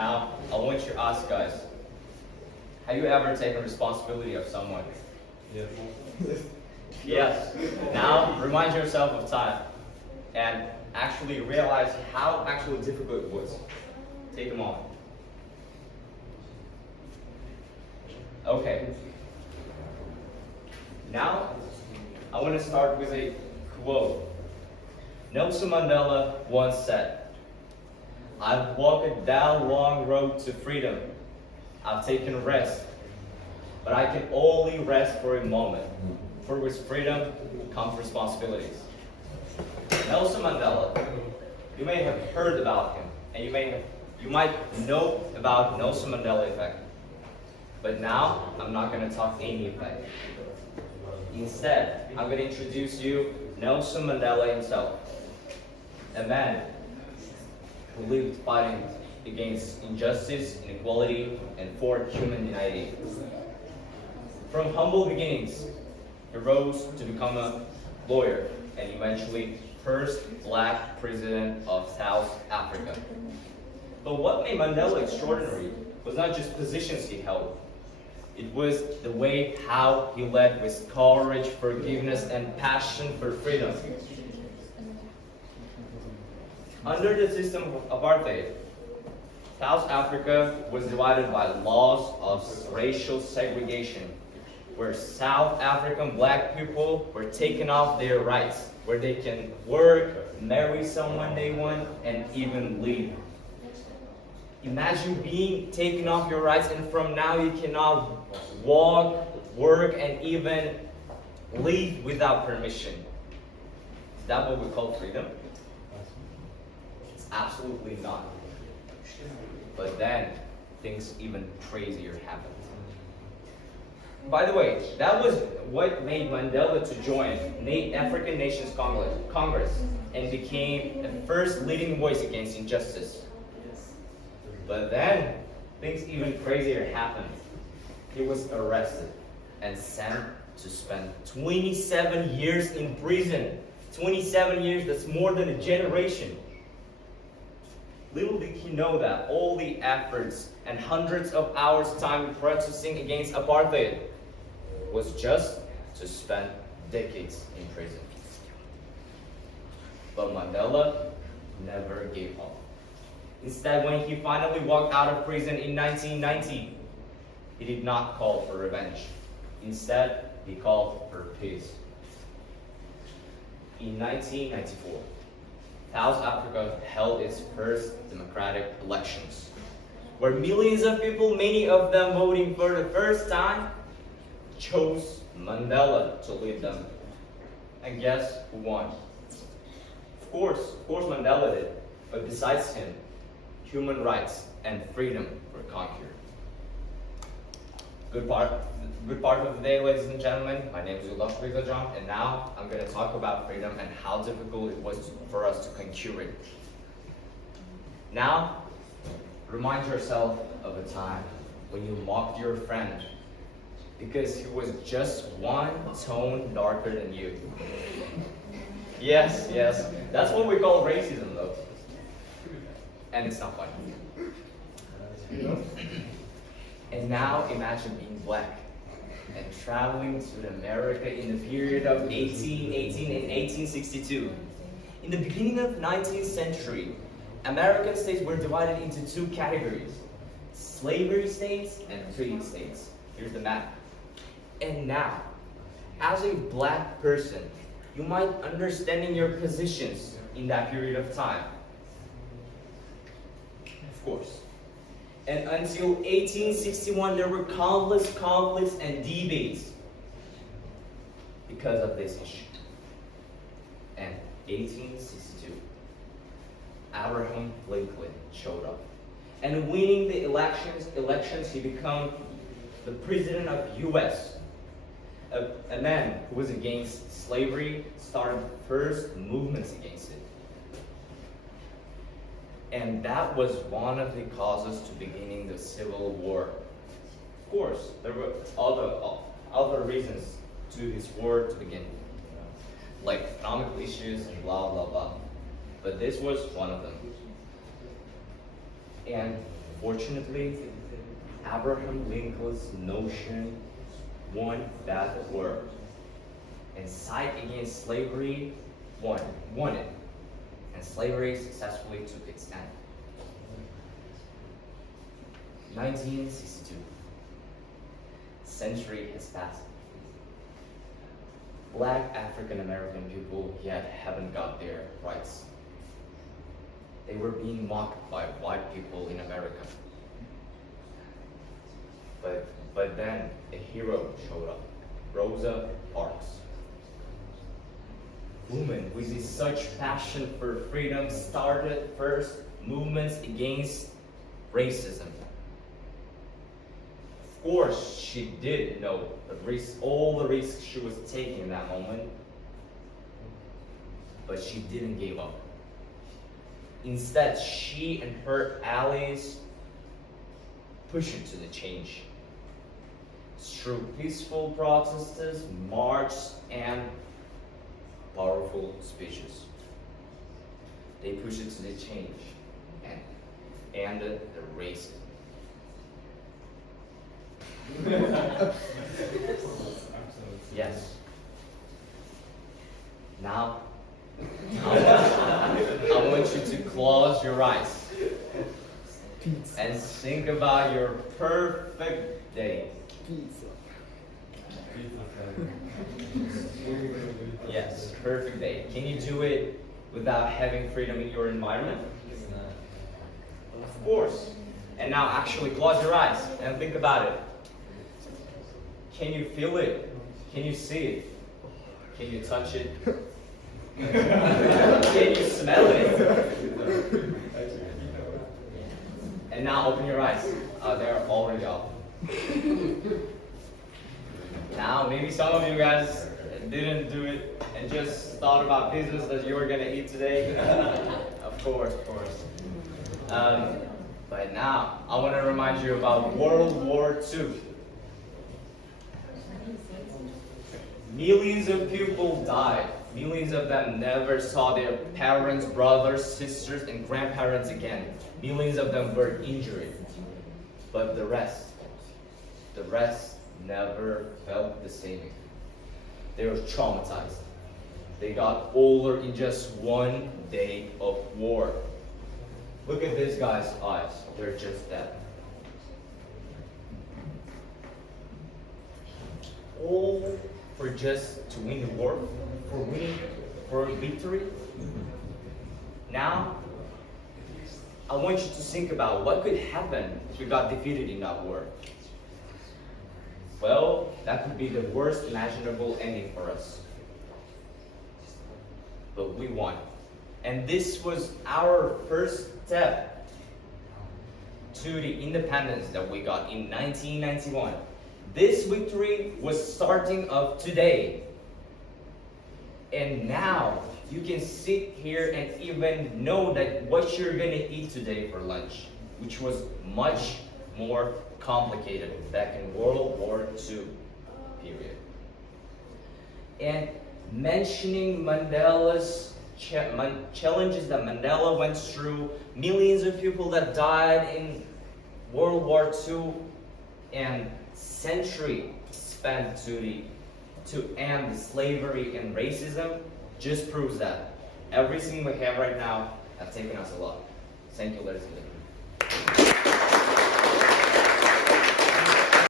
Now, I want you to ask guys, have you ever taken responsibility of someone? Yeah. Yes. Now, remind yourself of time and actually realize how actually difficult it was. Take a moment. Okay. Now, I want to start with a quote. Nelson Mandela once said, "I've walked down long road to freedom. I've taken rest, but I can only rest for a moment. For with freedom comes responsibilities." Nelson Mandela, you may have heard about him, and you might know about Nelson Mandela effect. But now, I'm not going to talk any effect. Instead, I'm going to introduce you Nelson Mandela himself, a man who lived fighting against injustice, inequality, and for human unity. From humble beginnings, he rose to become a lawyer and eventually first black president of South Africa. But what made Mandela extraordinary was not just positions he held. It was the way how he led with courage, forgiveness, and passion for freedom. Under the system of apartheid, South Africa was divided by laws of racial segregation, where South African black people were taken off their rights, where they can work, marry someone they want, and even leave. Imagine being taken off your rights, and from now you cannot walk, work, and even leave without permission. Is that what we call freedom? It's absolutely not. But then, things even crazier happened. By the way, that was what made Mandela to join African Nations Congress and became the first leading voice against injustice. But then, things even crazier happened. He was arrested and sent to spend 27 years in prison. 27 years, that's more than a generation. Little did he know that all the efforts and hundreds of hours time protesting against apartheid was just to spend decades in prison. But Mandela never gave up. Instead, when he finally walked out of prison in 1990, he did not call for revenge. Instead, he called for peace. In 1994, South Africa held its first democratic elections, where millions of people, many of them voting for the first time, chose Mandela to lead them. And guess who won? Of course Mandela did, but besides him, human rights and freedom were conquered. Good part of the day, ladies and gentlemen. My name is Bekzodjon, and now I'm going to talk about freedom and how difficult it was for us to conquer it. Now, remind yourself of a time when you mocked your friend because he was just one tone darker than you. Yes, that's what we call racism, though. And it's not funny. And now imagine being black and traveling to America in the period of 1818 and 1862. In the beginning of the 19th century, American states were divided into two categories: slavery states and free states. Here's the map. And now, as a black person, you might understand your positions in that period of time. Of course. And until 1861, there were countless conflicts and debates because of this issue. And 1862, Abraham Lincoln showed up. And winning the elections, he became the president of U.S. A man who was against slavery, started first movements against it. And that was one of the causes to beginning the Civil War. Of course, there were other reasons to this war to begin, like economic issues and blah, blah, blah. But this was one of them. And Unfortunately, Abraham Lincoln's notion won that war. And side against slavery won it. And slavery successfully took its end. 1962. Century has passed. Black African American people yet haven't got their rights. They were being mocked by white people in America. But then a hero showed up, Rosa Parks. Women with such passion for freedom started first movements against racism. Of course, she did know all the risks she was taking in that moment, but she didn't give up. Instead, she and her allies pushed to the change through peaceful protests, marches, and powerful speeches. They pushed it to the change and ended the racism. Yes. Now, I want you to close your eyes and think about your perfect day. Yes, perfect day. Can you do it without having freedom in your environment? Of course. And now actually close your eyes and think about it. Can you feel it? Can you see it? Can you touch it? Can you smell it? And now open your eyes. They're already off. Now, maybe some of you guys didn't do it and just thought about business that you were going to eat today. Of course. But now, I want to remind you about World War II. Millions of people died. Millions of them never saw their parents, brothers, sisters, and grandparents again. Millions of them were injured. But the rest never felt the same. They were traumatized. They got older in just one day of war. Look at this guy's eyes. They're just dead. All for just to win the war, for a victory. Now, I want you to think about what could happen if we got defeated in that war. Well, that could be the worst imaginable ending for us. But we won. And this was our first step to the independence that we got in 1991. This victory was starting of today. And now you can sit here and even know that what you're going to eat today for lunch, which was much more complicated back in World War II period. And mentioning Mandela's challenges that Mandela went through, millions of people that died in World War II, and century spent to end slavery and racism, just proves that everything we have right now has taken us a lot. Thank you, ladies and gentlemen.